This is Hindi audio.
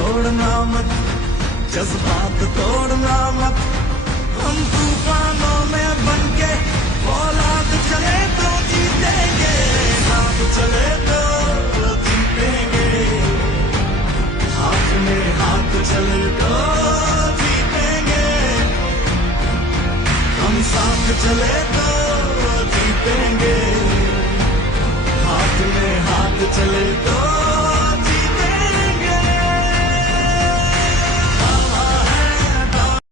छोड़ना मत, जज्बात तोड़ना मत। हम तूफानों में बनके फौलाद चले तो जीतेंगे, साथ चले तो जीतेंगे, हाथ में हाथ चले तो जीतेंगे, हम साथ चले तो जीतेंगे, हाथ में हाथ चले तो